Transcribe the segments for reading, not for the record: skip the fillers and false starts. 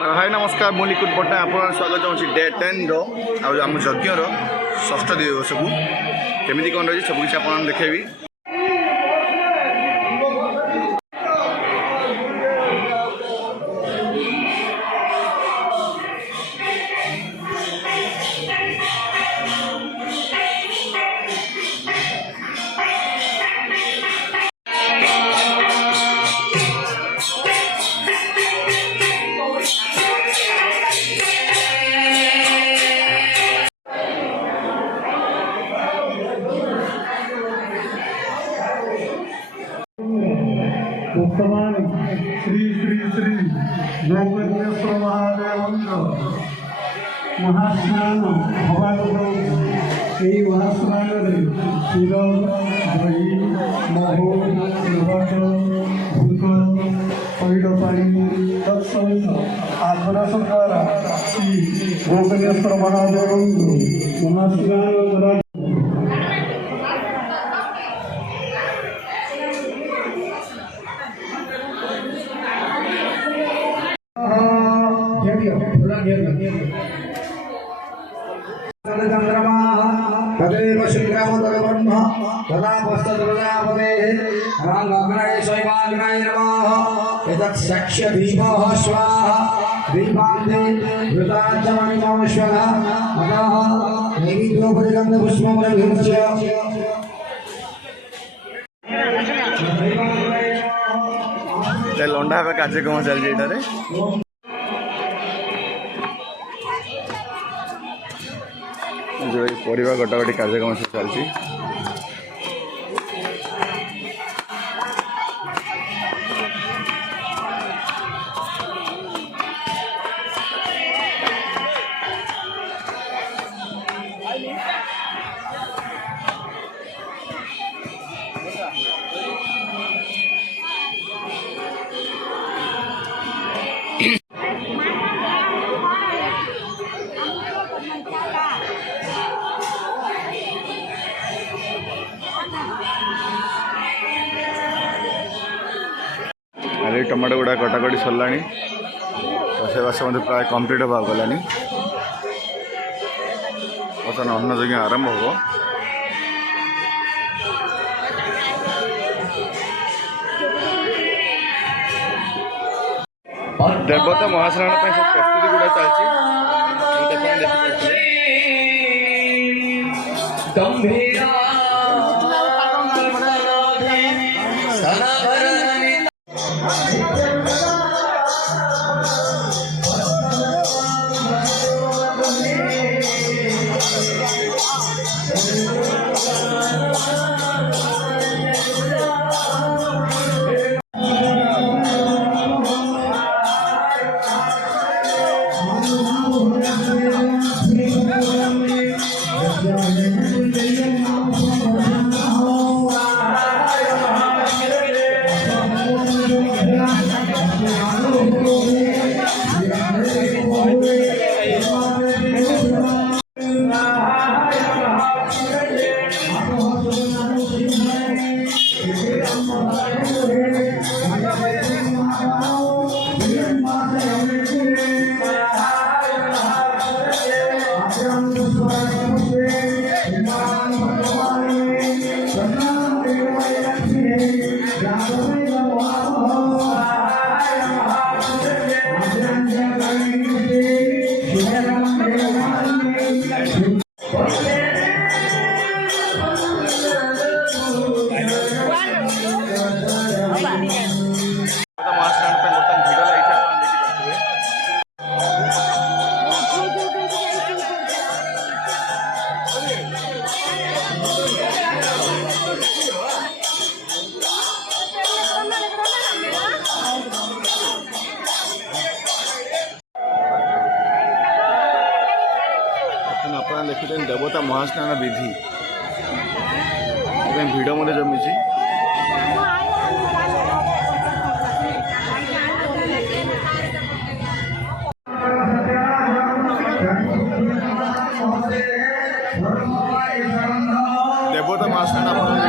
हाय नमस्कार मु लिकुद पट्टनायक आप स्वागत चाहूँगी डे 10 आम यज्ञर षष्ठ दिवस को केमी कौन रही सब किसी आप देखेबी। वर्तमान श्री श्री श्री योगेश्वर महादेव महास्नान हवा यही महास्नान क्षीर दही महो नवक भूत पैड पानी तत्सहित आदर्श द्वारा श्री योगेश्वर महादेव महास्नान द्वारा चंद्रमा तदेव शुक्रामोदर ब्रह्म तदा पश्चद्रजापते रामग्नाय स्वयमाग्नाय नमः एतत् साक्ष्य दीपः स्वाहा दीपान्ते वृताचमणिमः स्वाहा अतः नैवेद्योपरिगन्ध पुष्पमभिर्च्य लंडा कार्यक्रम चलती जो परिवा गटागटी कार्यक्रम सब चलती अरे टमाटो गुड़ा कटाकटी सरला रोषेबास मत प्राय कम्प्लीट हाँ गलानी बर्तमान अन्न यज्ञ आरंभ हो देवता महास्नान सब प्रस्तुति गुड़ा चलती देखुचे देवता महास्नान विधि भिड़ मध्य जमी देवता महास्नान आप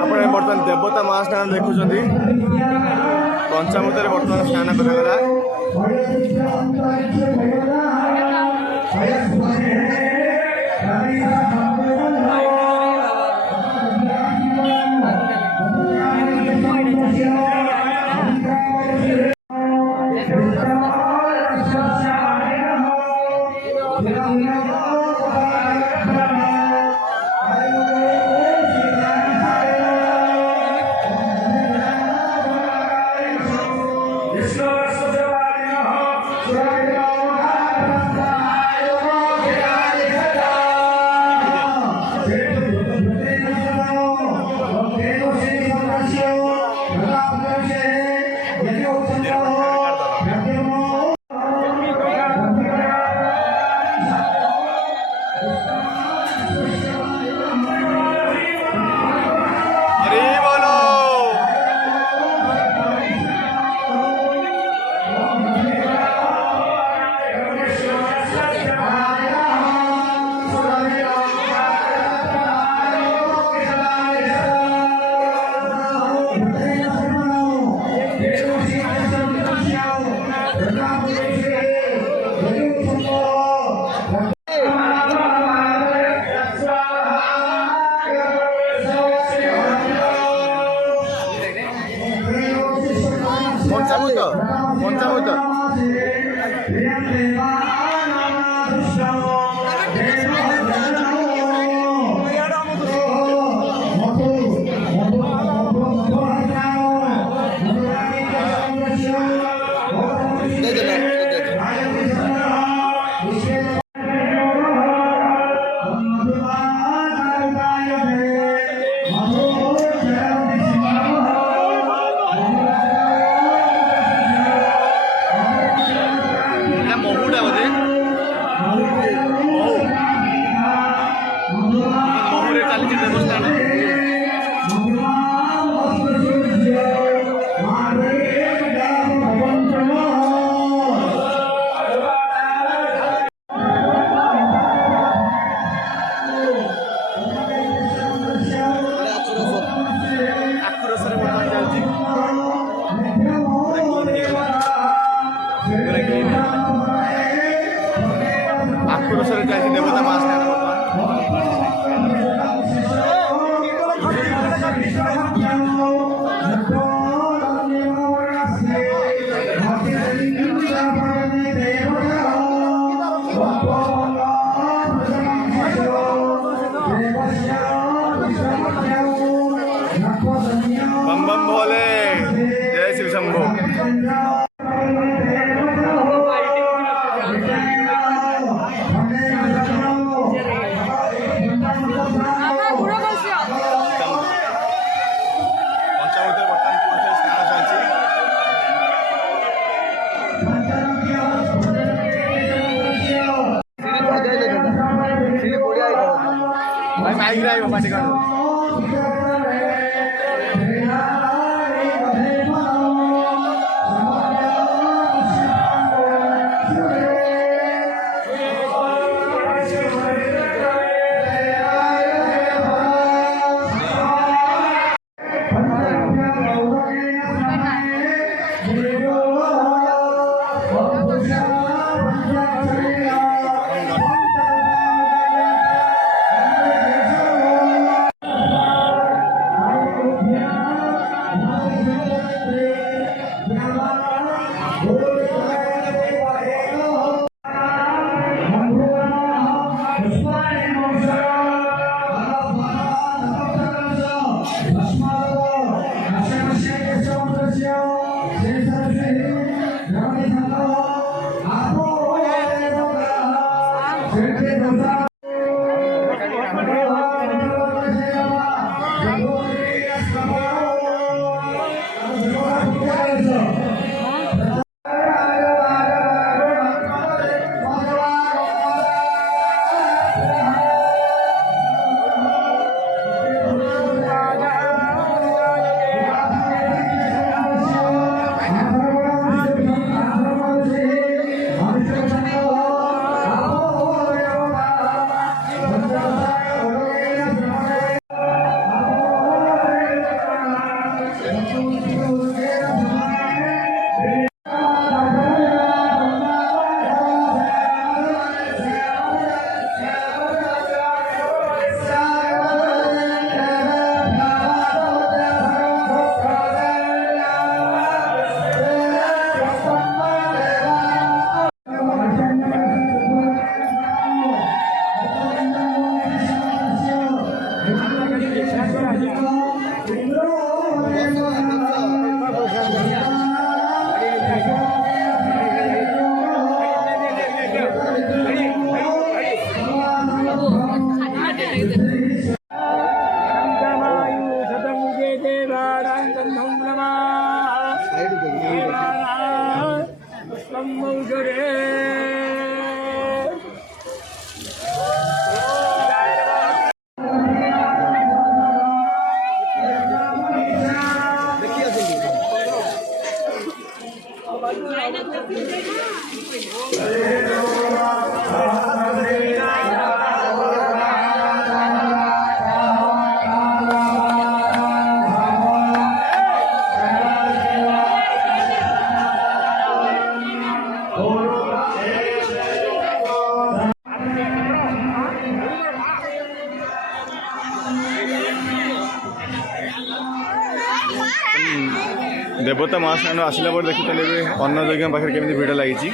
ଆପଣ ବର୍ତ୍ତମାନ ଦେବତା ମହାସ୍ନାନ ଦେଖୁଛନ୍ତି। ପଞ୍ଚାମୃତରେ ବର୍ତ୍ତମାନ ସ୍ନାନ କରାଗଲା। हरी बोलो। পঞ্চামৃত মহুটা বোধে মহুরে চালিয়ে দেবস্থান আক্রোশের চাইছি দেবতা মাছ নেন बम बम भोले जय शिव शंभो পঞ্চামৃতের বর্তমান পরিচয় স্নান চাইছি ভাই মাইক রাইব পাটি কাটো देवता महास्नान आसला पर देखुं अन्न यज्ञ पाखे केमी भिड़ लगी।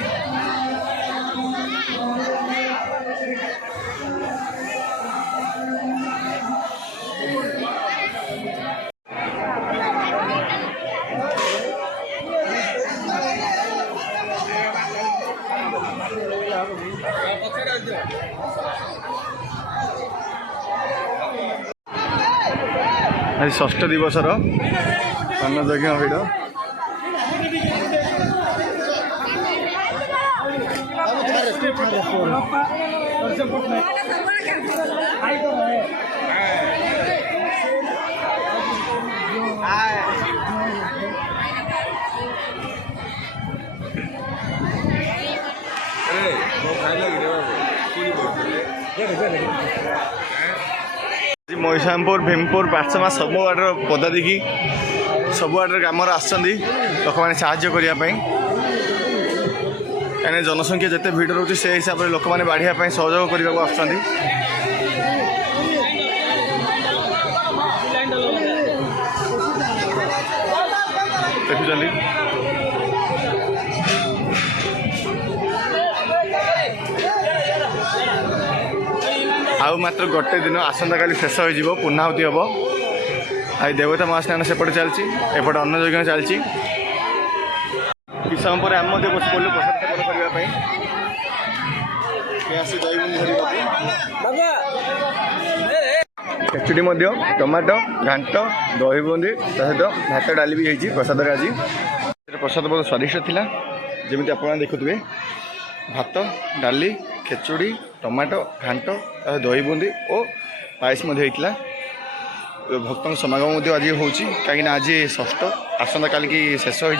आज षष्ठ दिवसर अन्न यज्ञ भिड़ महिषामपुर भीमपुर पाठसमा सब आडर पदा देखी सब आडर ग्राम लोक मैंने साहाय्य करने कहीं जनसंख्या जिते भिड़ रोचे से हिसाब से लोक मैंने बढ़ाई सहयोग करने को आसुँच। देखुं आउ मात्र गोटे दिन आसंता काली शेष हो पूर्णाहुति हम आई देवता महास्नान सेपटे चलती एपटे अन्न यज्ञ चलती कि समय पर आम बस पड़ू प्रसाद सेवन करने खेचुड़ी टमाटो घांट दही बुंदी सहित भात डाली भी होती प्रसाद आज प्रसाद बहुत स्वादिष्ट था जमी आप देखुए भात डाली खेचुड़ी टमाटो घांट दही बुंदी और पायस होता भक्त समागम आज हो कहीं आज षष्ठ आसंता काल की शेष हो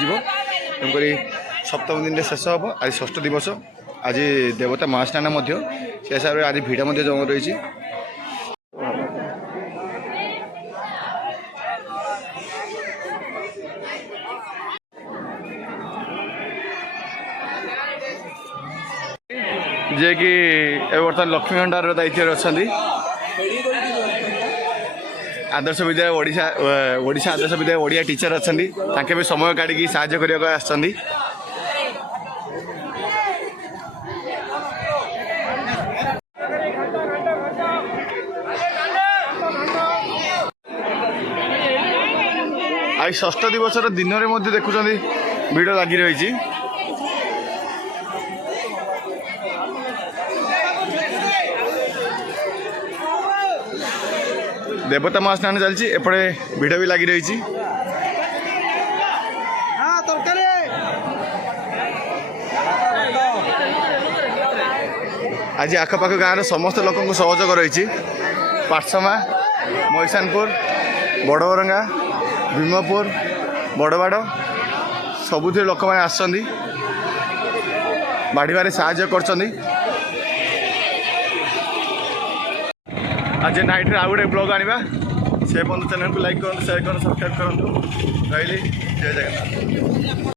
सप्तम दिन शेष हम आज षष्ठ दिवस आज देवता महास्नान से हिसाब से आज भिड़ जम रही। जे कि बर्तमान लक्ष्मी भंडार दायित्व अच्छा आदर्श विद्यालय ओडिशा आदर्श विद्यालय ओडिया टीचर अच्छा भी समय काढ़ी साहाय्य करने आसछंदी। आज षष्ठ दिवस दिन में देखुं भिड़ लगी रही। देवता महास्नान चलती एपटे भिड़ भी लगी रही। आज आखपाख गाँव समस्त लोक सहयोग रही पाठसमा महिषामपुर बड़बरंगा भीमपुर बड़बाड़ सबुथ लोक मैंने आसछंदी बाढ़ साहाय्य कर। आज नाइट रे आउ गोटे ब्लॉग आनिबा से बंधु चैनल को लाइक करूँ शेयर करूँ सब्सक्राइब करूँ रही जय जगन्नाथ।